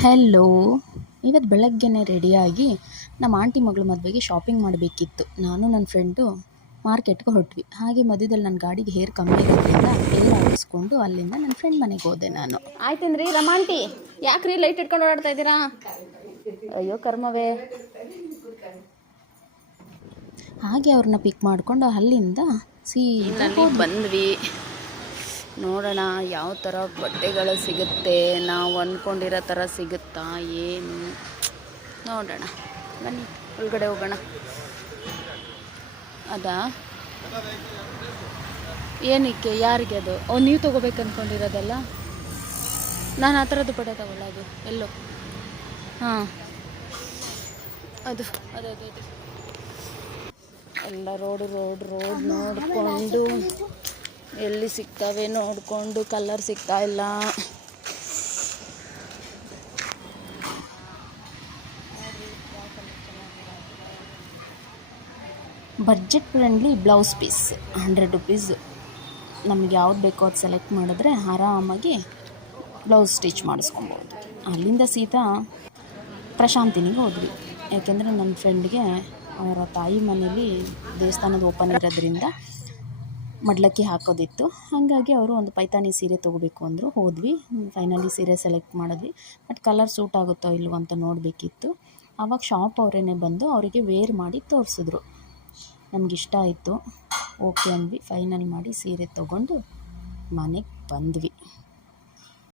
Hello, ಇವತ್ತು ಬೆಳಗ್ಗೆನೇ ರೆಡಿಯಾಗಿ ನಮ್ಮ ಆಂಟಿ ಮಗಳ ಮದುವೆಗೆ ಶಾಪಿಂಗ್ ಮಾಡಬೇಕಿತ್ತು. ನಾನು ನನ್ನ ಫ್ರೆಂಡು ಮಾರ್ಕೆಟ್ಗೆ ಹೊರಟ್ವಿ. ಹಾಗೆ ಮಧ್ಯದಲ್ಲಿ ನನ್ನ ಗಾಡಿಗೆ ಹೇರ್ ಕಮ್ಮಿ ಇರೋದ್ರಿಂದ ಎಲ್ಲ ಹಾಕಿಸ್ಕೊಂಡು ಅಲ್ಲಿಂದ ನನ್ನ ಫ್ರೆಂಡ್ ಮನೆಗೆ ಹೋದೆ ನಾನು. ಆಯ್ತೇನ್ರಿ ರಮಾಂಟಿ, ಯಾಕ್ರಿ ಲೈಟ್ ಇಟ್ಕೊಂಡು ಓಡಾಡ್ತಾ ಇದ್ದೀರಾ? ಅಯ್ಯೋ ಕರ್ಮವೇ. ಹಾಗೆ ಅವ್ರನ್ನ ಪಿಕ್ ಮಾಡಿಕೊಂಡು ಅಲ್ಲಿಂದ ಸೀದಾ ಬಂದ್ವಿ. ನೋಡೋಣ ಯಾವ ಥರ ಬಟ್ಟೆಗಳು ಸಿಗುತ್ತೆ, ನಾವು ಅಂದ್ಕೊಂಡಿರೋ ಥರ ಸಿಗುತ್ತಾ ಏನು ನೋಡೋಣ. ಬನ್ನಿ ಒಳಗಡೆ ಹೋಗೋಣ. ಅದಾ ಏನಕ್ಕೆ, ಯಾರಿಗೆ ಅದು? ನೀವು ತೊಗೋಬೇಕು ಅಂದ್ಕೊಂಡಿರೋದಲ್ಲ. ನಾನು ಆ ಥರದ್ದು ಬಟ್ಟೆ ತಗೊಳ್ಳೋದು ಎಲ್ಲೋ. ಹಾಂ, ಅದು ಅದೇ ಅದೇ ಅದೇ ಎಲ್ಲ ರೋಡ್ ನೋಡಿಕೊಂಡು ಎಲ್ಲಿ ಸಿಗ್ತವೆ ನೋಡಿಕೊಂಡು, ಕಲರ್ ಸಿಗ್ತಾ ಇಲ್ಲ. Budget friendly blouse piece 100 rupees. ನಮಗೆ ಯಾವ್ದು ಬೇಕೋ ಅದು ಸೆಲೆಕ್ಟ್ ಮಾಡಿದ್ರೆ ಆರಾಮಾಗಿ ಬ್ಲೌಸ್ ಸ್ಟಿಚ್ ಮಾಡಿಸ್ಕೊಬೋದು. ಅಲ್ಲಿಂದ ಸೀದಾ ಪ್ರಶಾಂತಿನಿಗೆ ಹೋದ್ವಿ. ಯಾಕೆಂದರೆ ನನ್ನ ಫ್ರೆಂಡ್ಗೆ ಅವರ ತಾಯಿ ಮನೇಲಿ ದೇವಸ್ಥಾನದ ಓಪನ್ ಇರೋದ್ರಿಂದ ಮಡ್ಲಕ್ಕಿ ಹಾಕೋದಿತ್ತು. ಹಾಗಾಗಿ ಅವರು ಒಂದು ಪೈತಾನಿ ಸೀರೆ ತೊಗೋಬೇಕು ಅಂದರು. ಹೋದ್ವಿ, ಫೈನಲಿ ಸೀರೆ ಸೆಲೆಕ್ಟ್ ಮಾಡಿದ್ವಿ. ಬಟ್ ಕಲರ್ ಸೂಟ್ ಆಗುತ್ತೋ ಇಲ್ವೋ ಅಂತ ನೋಡಬೇಕಿತ್ತು. ಆವಾಗ ಶಾಪ್ ಅವರೇ ಬಂದು ಅವರಿಗೆ ವೇರ್ ಮಾಡಿ ತೋರಿಸಿದ್ರು. ನಮಗಿಷ್ಟ ಆಯಿತು, ಓಕೆ ಅಂದ್ವಿ. ಫೈನಲ್ ಮಾಡಿ ಸೀರೆ ತೊಗೊಂಡು ಮನೆಗೆ ಬಂದ್ವಿ.